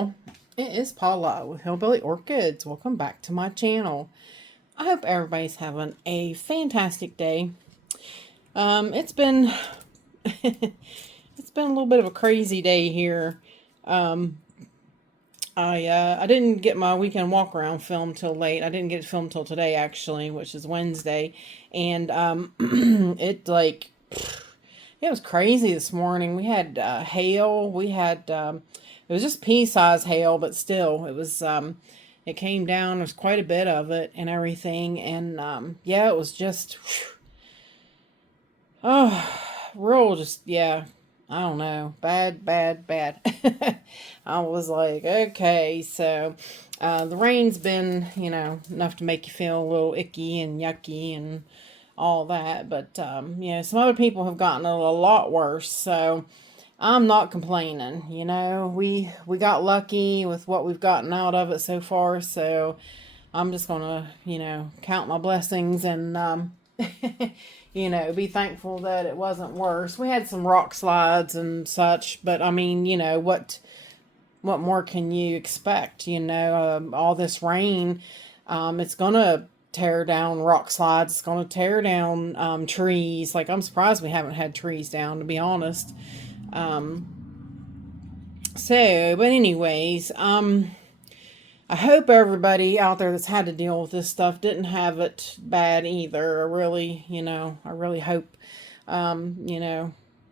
y'all. It is Paula with Hillbilly Orchids. Welcome back to my channel. I hope everybody's having a fantastic day. It's been it's been a little bit of a crazy day here. I didn't get my weekend walk around film till late. I didn't get it filmed till today actually, which is Wednesday, and it was crazy this morning. We had hail. We had it was just pea-sized hail, but still, it was it came down. There's quite a bit of it and everything, and yeah, it was just real. Just yeah, I don't know, bad. I was like, okay, so the rain's been enough to make you feel a little icky and yucky and all that, but some other people have gotten it a lot worse, so I'm not complaining. We got lucky with what we've gotten out of it so far, so I'm just gonna count my blessings and be thankful that it wasn't worse. We had some rock slides and such, but I mean, what more can you expect? All this rain, it's gonna tear down rock slides. It's going to tear down trees. Like, I'm surprised we haven't had trees down, to be honest. But anyways, I hope everybody out there that's had to deal with this stuff didn't have it bad either. I really hope, hope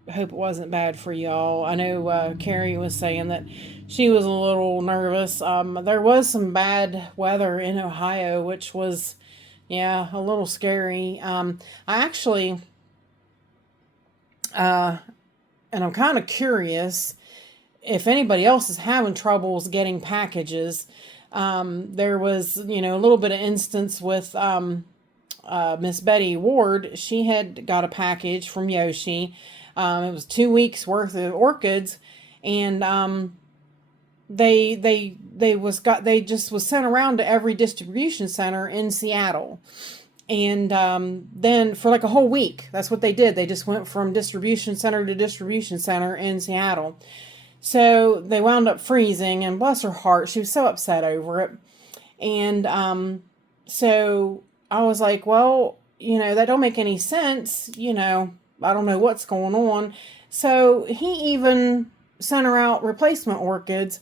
it wasn't bad for y'all. I know Carrie was saying that she was a little nervous. There was some bad weather in Ohio, which was, yeah, a little scary. I actually, and I'm kind of curious if anybody else is having troubles getting packages. There was, a little bit of instance with Miss Betty Ward. She had got a package from Yoshi. It was 2 weeks worth of orchids, and they just was sent around to every distribution center in Seattle. And then for like a whole week, that's what they did. They just went from distribution center to distribution center in Seattle. So they wound up freezing, and bless her heart, she was so upset over it. And so I was like, well, that don't make any sense. I don't know what's going on. So he even sent her out replacement orchids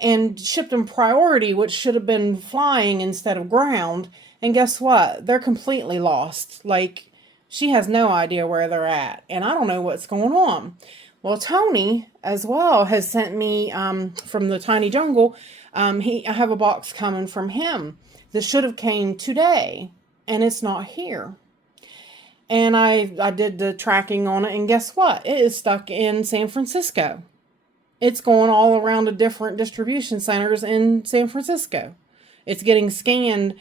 and shipped them priority, which should have been flying instead of ground. And guess what? They're completely lost. Like, she has no idea where they're at. And I don't know what's going on. Well, Tony, as well, has sent me, from the Tiny Jungle, I have a box coming from him. This should have came today, and it's not here. And I did the tracking on it, and guess what? It is stuck in San Francisco. It's going all around to different distribution centers in San Francisco. It's getting scanned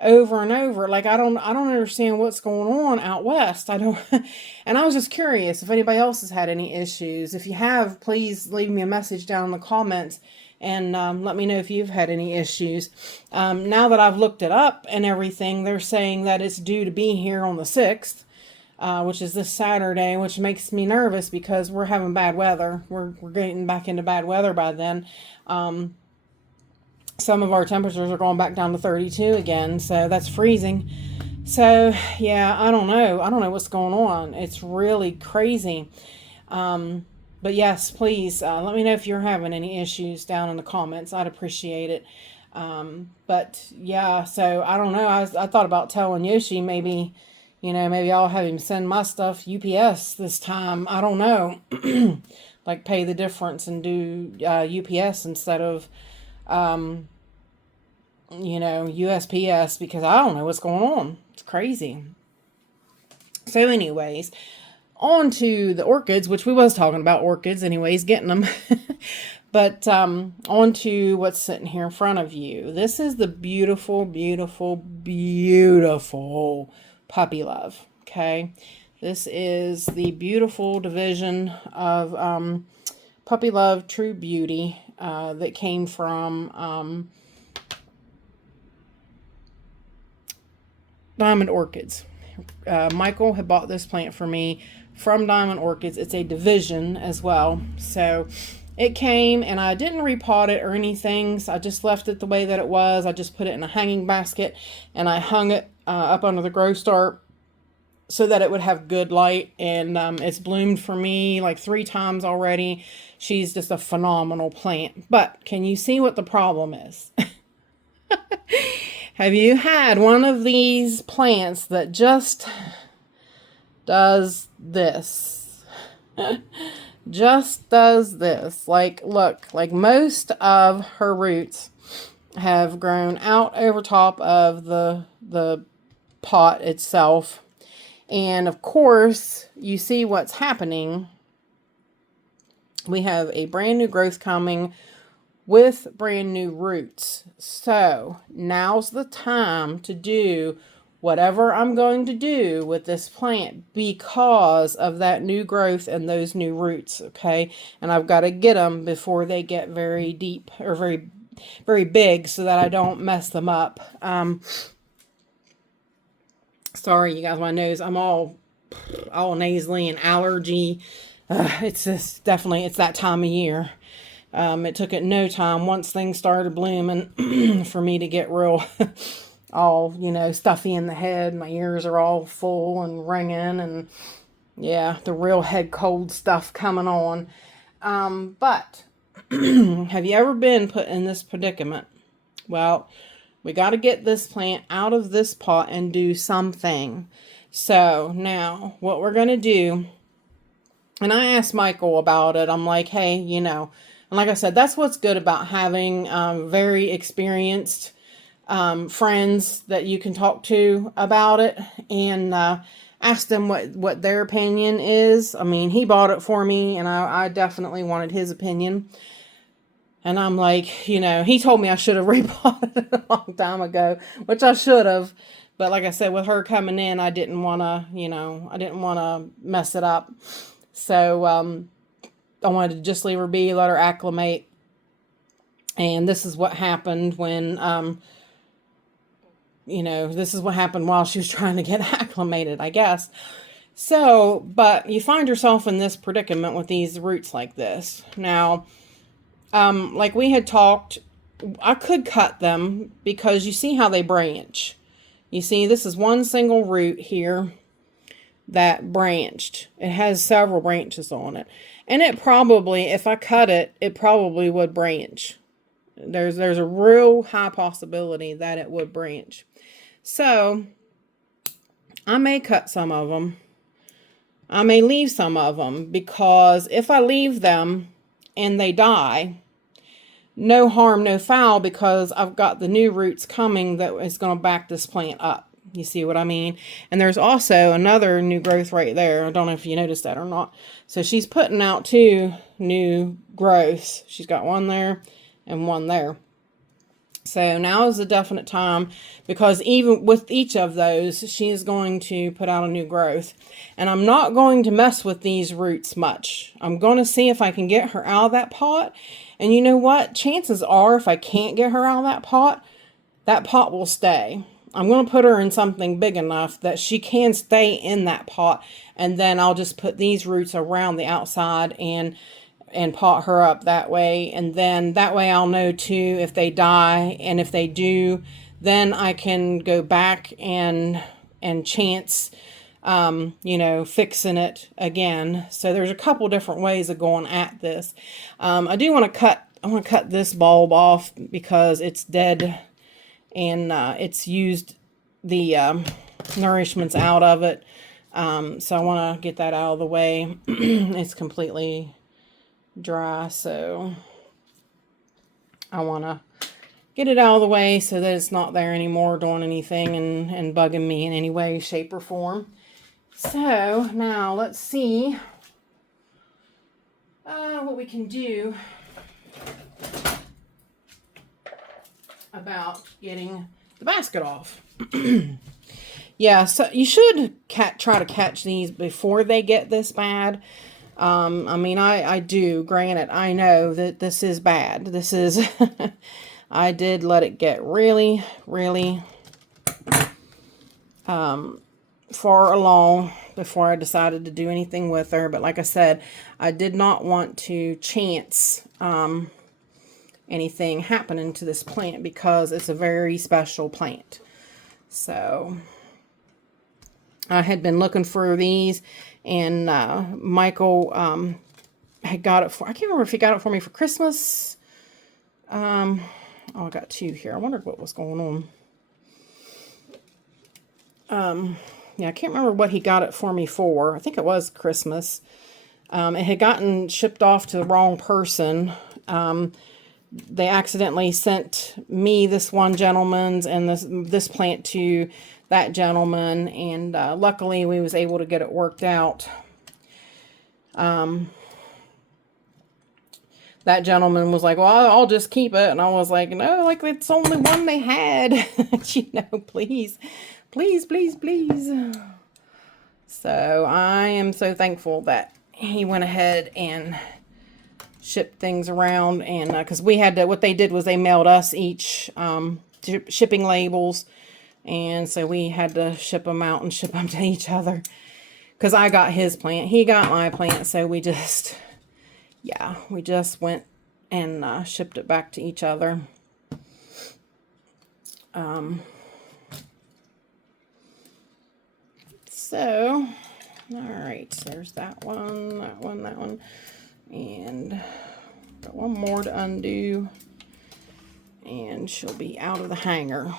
over and over. Like, I don't understand what's going on out west. And I was just curious if anybody else has had any issues. If you have, please leave me a message down in the comments and let me know if you've had any issues. Now that I've looked it up and everything, they're saying that it's due to be here on the 6th. Which is this Saturday, which makes me nervous because we're having bad weather. We're getting back into bad weather by then. Some of our temperatures are going back down to 32 again, so that's freezing. So, yeah, I don't know. I don't know what's going on. It's really crazy. But yes, please, let me know if you're having any issues down in the comments. I'd appreciate it. But, yeah, so I don't know. I thought about telling Yoshi maybe I'll have him send my stuff UPS this time. I don't know. Like, pay the difference and do UPS instead of, USPS, because I don't know what's going on. It's crazy. So anyways, on to the orchids, which we was talking about orchids anyways, getting them. But on to what's sitting here in front of you. This is the beautiful, beautiful, beautiful Puppy Love. Okay, this is the beautiful division of Puppy Love True Beauty that came from Diamond Orchids. Michael had bought this plant for me from Diamond Orchids. It's a division as well. So it came, and I didn't repot it or anything. So I just left it the way that it was. I just put it in a hanging basket, and I hung it up under the grow star so that it would have good light. And it's bloomed for me like 3 times already. She's just a phenomenal plant. But can you see what the problem is? Have you had one of these plants that just does this? Just does this. Like, look, like most of her roots have grown out over top of the pot itself. And of course, you see what's happening. We have a brand new growth coming with brand new roots. So now's the time to do whatever I'm going to do with this plant because of that new growth and those new roots, okay? And I've got to get them before they get very deep or very, very big so that I don't mess them up. Sorry, you guys, my nose, I'm all nasally and allergy. It's just definitely, it's that time of year. It took it no time once things started blooming for me to get real all, you know, stuffy in the head. My ears are all full and ringing, and yeah, the real head cold stuff coming on. But have you ever been put in this predicament? Well, we got to get this plant out of this pot and do something. So now what we're going to do, and I asked Michael about it. I'm like, hey, you know, and like I said, that's what's good about having very experienced friends that you can talk to about it, and ask them what their opinion is. I mean, he bought it for me, and I definitely wanted his opinion. And I'm like, you know, he told me I should have repotted it a long time ago, which I should have. But like I said, with her coming in, I didn't want to, you know, I didn't want to mess it up. So I wanted to just leave her be, let her acclimate. And this is what happened when, you know, this is what happened while she was trying to get acclimated, I guess. So, but you find yourself in this predicament with these roots like this. Now, like we had talked, I could cut them because you see how they branch. You see, this is one single root here that branched. It has several branches on it. And it probably, if I cut it, it probably would branch. There's a real high possibility that it would branch. So, I may cut some of them. I may leave some of them, because if I leave them and they die, no harm, no foul, because I've got the new roots coming that is going to back this plant up. You see what I mean? And there's also another new growth right there. I don't know if you noticed that or not. So she's putting out 2 new growths. She's got one there and one there. So now is a definite time, because even with each of those, she is going to put out a new growth. And I'm not going to mess with these roots much. I'm going to see if I can get her out of that pot. And you know what? Chances are, if I can't get her out of that pot will stay. I'm going to put her in something big enough that she can stay in that pot. And then I'll just put these roots around the outside and pot her up that way. And then that way I'll know too if they die. And if they do, then I can go back and chance, you know, fixing it again. So there's a couple different ways of going at this. I want to cut this bulb off because it's dead, and it's used the nourishments out of it. So I want to get that out of the way. It's completely dry, so I want to get it out of the way so that it's not there anymore doing anything and bugging me in any way, shape, or form. So now let's see what we can do about getting the basket off. Yeah, so you should try to catch these before they get this bad. I mean, I do, granted, I know that this is bad. This is, I did let it get really, really far along before I decided to do anything with her. But like I said, I did not want to chance anything happening to this plant because it's a very special plant. So I had been looking for these, and Michael had got it for, I can't remember if he got it for me for Christmas. Oh, I got two here. I wondered what was going on. Yeah, I can't remember what he got it for me for. I think it was Christmas. It had gotten shipped off to the wrong person. They accidentally sent me this one gentleman's and this plant to that gentleman, and luckily we was able to get it worked out. That gentleman was like, well, I'll just keep it. And I was like, no, like, it's only one they had. You know, please, please, please, please. So I am so thankful that he went ahead and shipped things around. And because we had to, what they did was they mailed us each shipping labels. And so we had to ship them out and ship them to each other. Because I got his plant, he got my plant. So we just... yeah, we just went and shipped it back to each other. So, all right, there's that one, that one, that one. And got one more to undo. And she'll be out of the hanger.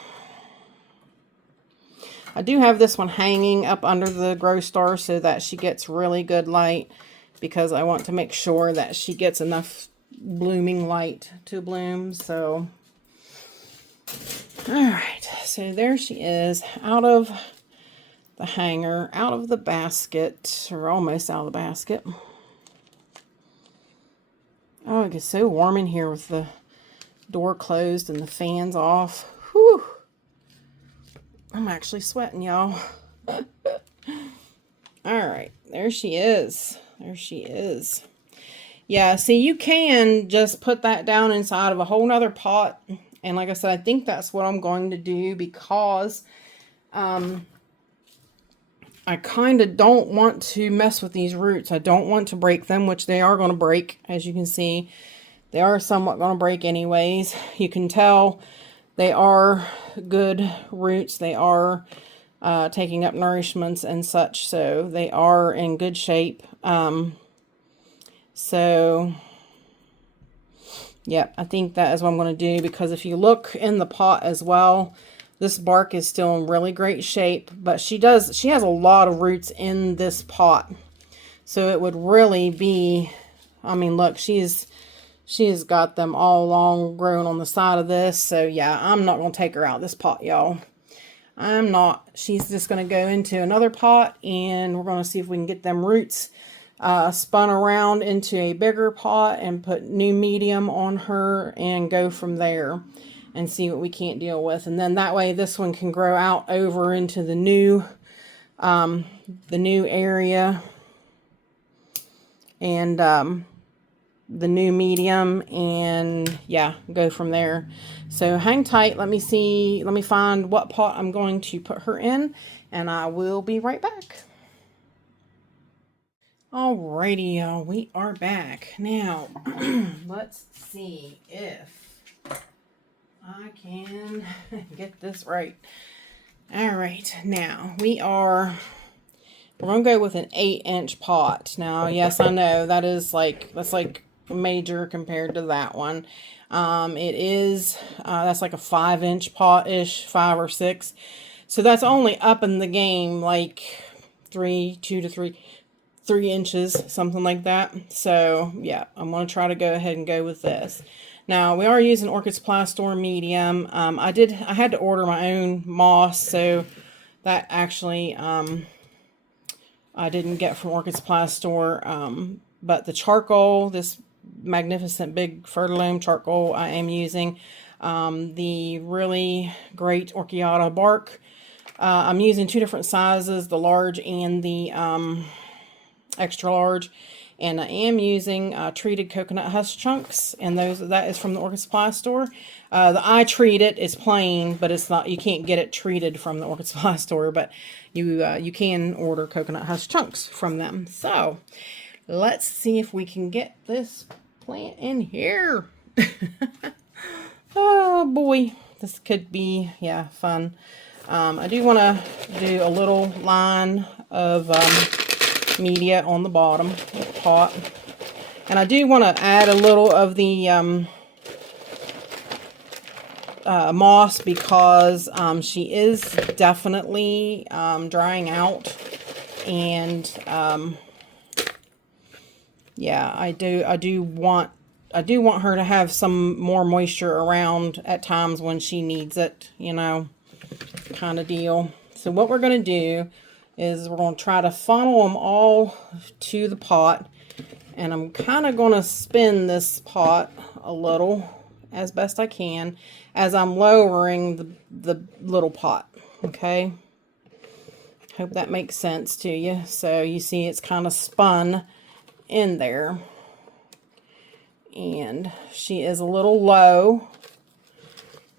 I do have this one hanging up under the grow star so that she gets really good light, because I want to make sure that she gets enough blooming light to bloom. So, all right, so there she is, out of the hanger, out of the basket, or almost out of the basket. Oh, it gets so warm in here with the door closed and the fans off. Whew. I'm actually sweating, y'all. All right, there she is. There she is. Yeah, see, you can just put that down inside of a whole nother pot. And like I said, I think that's what I'm going to do, because I kind of don't want to mess with these roots. I don't want to break them, which they are going to break. As you can see, they are somewhat going to break anyways. You can tell they are good roots. They are taking up nourishments and such, so they are in good shape. So yeah, I think that is what I'm going to do, because if you look in the pot as well, this bark is still in really great shape, but she has a lot of roots in this pot. So it would really be, I mean, look, she has got them all long grown on the side of this. So yeah, I'm not going to take her out of this pot, y'all. I'm not. She's just going to go into another pot, and we're going to see if we can get them roots spun around into a bigger pot and put new medium on her and go from there and see what we can't deal with. And then that way this one can grow out over into the new area and the new medium, and yeah, go from there. So hang tight. Let me find what pot I'm going to put her in, and I will be right back. Alrighty, y'all, we are back. Now, let's see if I can get this right. Alright, now we're going to go with an 8-inch pot. Now, yes, I know that's like major compared to that one. It is, that's like a 5-inch pot-ish, 5 or 6. So that's only up in the game like 2 to 3 inches, something like that. So yeah, I'm going to try to go ahead and go with this. Now, we are using Orchid Supply Store medium. I had to order my own moss, so that actually I didn't get from Orchid Supply Store. But the charcoal, this magnificent big Fertilome charcoal I am using. The really great Orchiata bark. I'm using 2 different sizes, the large and the extra large. And I am using treated coconut husk chunks, and that is from the Orchid Supply Store. The I Treat It is plain, but it's not. You can't get it treated from the Orchid Supply Store, but you can order coconut husk chunks from them. So let's see if we can get this plant in here. Oh boy, this could be, yeah, fun. I do want to do a little line of media on the bottom of the pot. And I do want to add a little of the moss because she is definitely drying out. And yeah, I do want her to have some more moisture around at times when she needs it, you know, kind of deal. So what we're going to do is we're going to try to funnel them all to the pot. And I'm kind of going to spin this pot a little as best I can as I'm lowering the little pot. Okay. Hope that makes sense to you. So you see it's kind of spun in there. And she is a little low.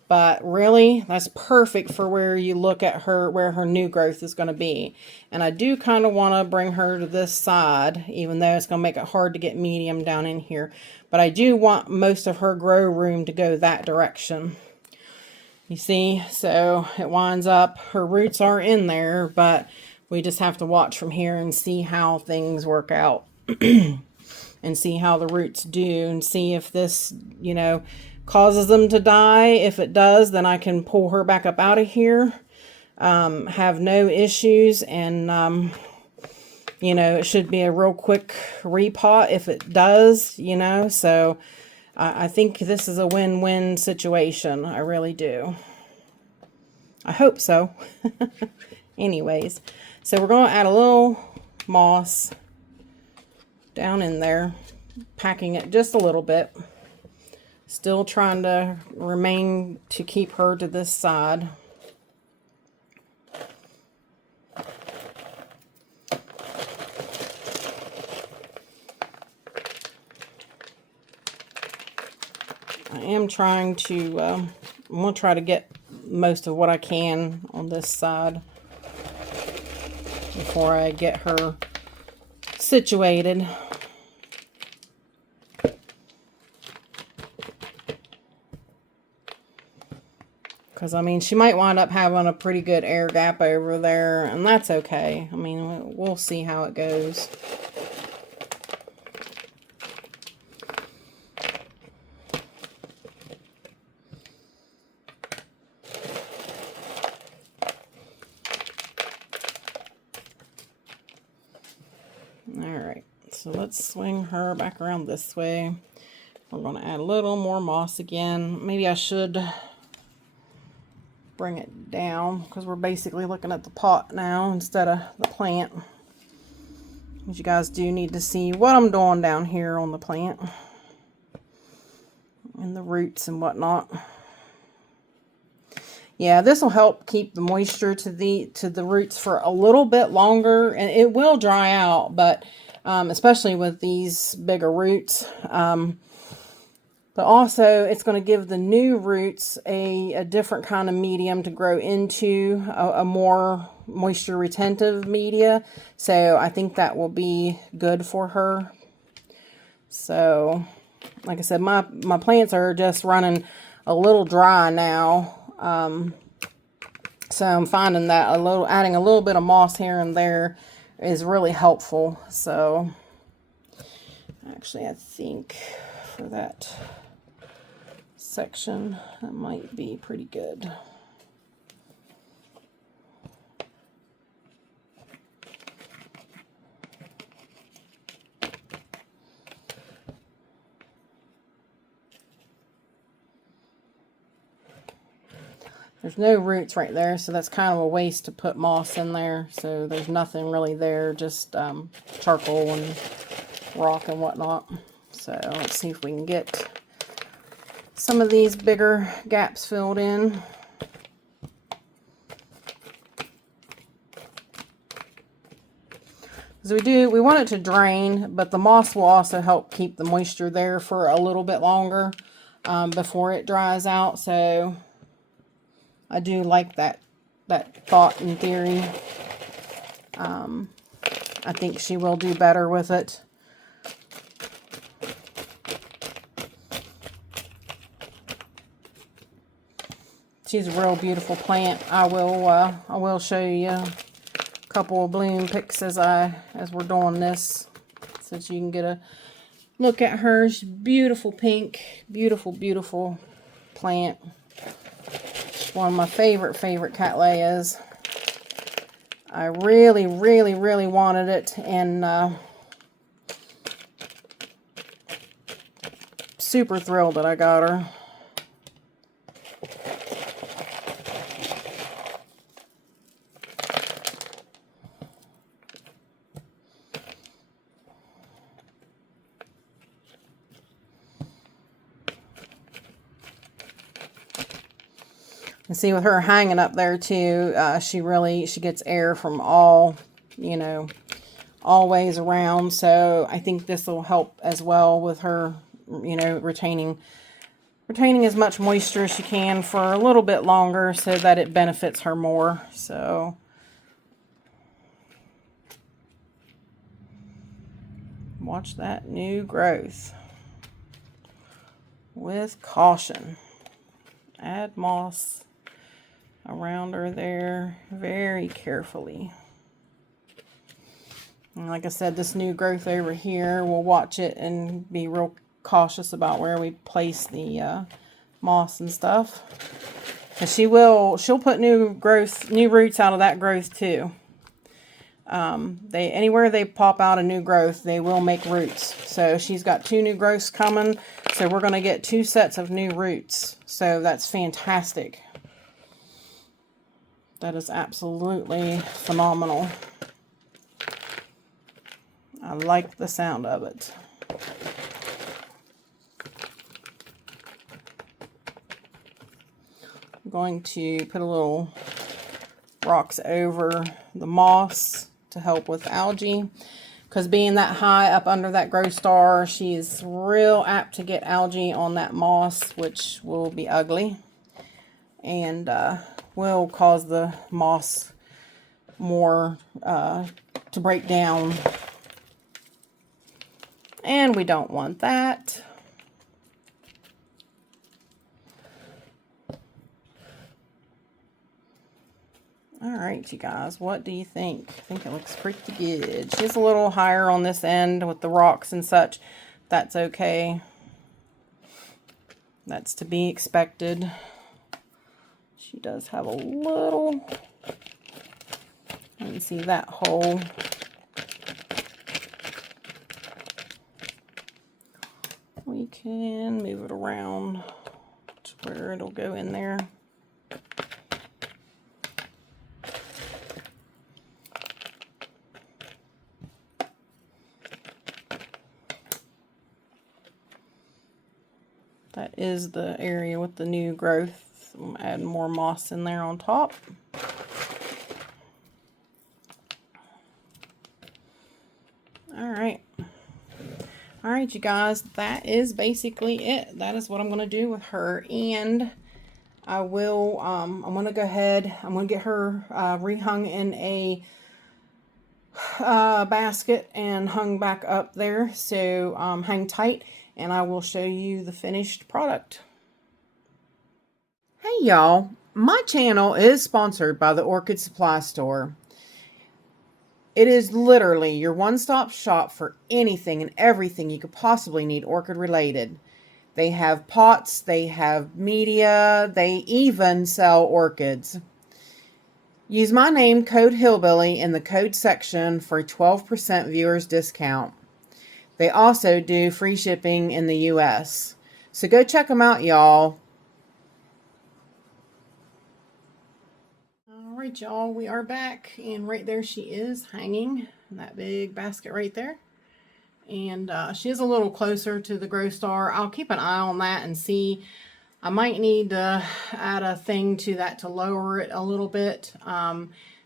But really, that's perfect for where you look at her, where her new growth is going to be. And I do kind of want to bring her to this side, even though it's going to make it hard to get medium down in here. But I do want most of her grow room to go that direction. You see, so it winds up, her roots are in there, but we just have to watch from here and see how things work out. And see how the roots do, and see if this, you know, causes them to die. If it does, then I can pull her back up out of here, have no issues, and you know, it should be a real quick repot if it does, you know. So I think this is a win-win situation. I really do. I hope so. Anyways, so we're going to add a little moss down in there, packing it just a little bit. Still trying to keep her to this side. I am trying to, I'm going to try to get most of what I can on this side before I get her situated. Because, I mean, she might wind up having a pretty good air gap over there, and that's okay. I mean, we'll see how it goes. Alright, so let's swing her back around this way. We're going to add a little more moss again. Maybe I should bring it down because we're basically looking at the pot now instead of the plant. As you guys do need to see what I'm doing down here on the plant and the roots and whatnot. Yeah, this will help keep the moisture to the roots for a little bit longer, and it will dry out, but especially with these bigger roots. But also, it's going to give the new roots a different kind of medium to grow into, a more moisture retentive media. So I think that will be good for her. So, like I said, my plants are just running a little dry now. So I'm finding that adding a little bit of moss here and there is really helpful. So, actually, I think for that section, that might be pretty good. There's no roots right there, so that's kind of a waste to put moss in there. So there's nothing really there, just charcoal and rock and whatnot. So let's see if we can get some of these bigger gaps filled in. So we want it to drain, but the moss will also help keep the moisture there for a little bit longer before it dries out. So I do like that thought in theory. I think she will do better with it. She's a real beautiful plant. I will show you a couple of bloom pics as we're doing this, so that you can get a look at her. She's beautiful pink, beautiful, beautiful plant. One of my favorite Cattleyas. I really, really, really wanted it, and super thrilled that I got her. And see, with her hanging up there too, she gets air from all, all ways around. So I think this will help as well with her, retaining as much moisture as she can for a little bit longer, so that it benefits her more. So watch that new growth with caution. Add moss around her there very carefully. And like I said, this new growth over here, we'll watch it and be real cautious about where we place the moss and stuff. And she'll put new roots out of that growth too. Anywhere they pop out a new growth, they will make roots. So she's got 2 new growths coming. So we're going to get 2 sets of new roots. So that's fantastic. That is absolutely phenomenal. I like the sound of it. I'm going to put a little rocks over the moss to help with algae, because being that high up under that growth star, she's real apt to get algae on that moss, which will be ugly and will cause the moss more to break down, and we don't want that. Alright, you guys, what do you think? I think it looks pretty good. She's a little higher on this end with the rocks and such. That's okay. That's to be expected. She does have a little, you can see that hole. We can move it around to where it'll go in there. That is the area with the new growth. I'm adding more moss in there on top. Alright. Alright, you guys, that is basically it. That is what I'm going to do with her. And I will, I'm going to go ahead, I'm going to get her rehung in a basket and hung back up there. So hang tight, and I will show you the finished product. Hey y'all, my channel is sponsored by the Orchid Supply Store. It is literally your one-stop shop for anything and everything you could possibly need orchid related. They have pots, they have media, they even sell orchids. Use my name, code Hillbilly, in the code section for a 12% viewers discount. They also do free shipping in the US. So go check them out, y'all. Alright, y'all, we are back, and right there she is hanging in that big basket right there. And she is a little closer to the grow star. I'll keep an eye on that and see. I might need to add a thing to that to lower it a little bit,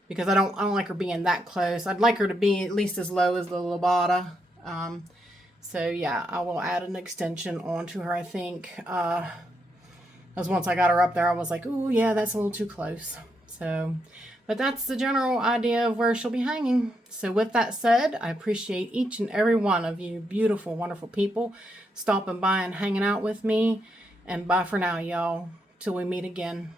because I don't like her being that close. I'd like her to be at least as low as the lobata. So yeah, I will add an extension onto her, I think. Because once I got her up there, I was like, ooh, yeah, that's a little too close. So, but that's the general idea of where she'll be hanging. So with that said, I appreciate each and every one of you beautiful, wonderful people stopping by and hanging out with me. And bye for now, y'all, till we meet again.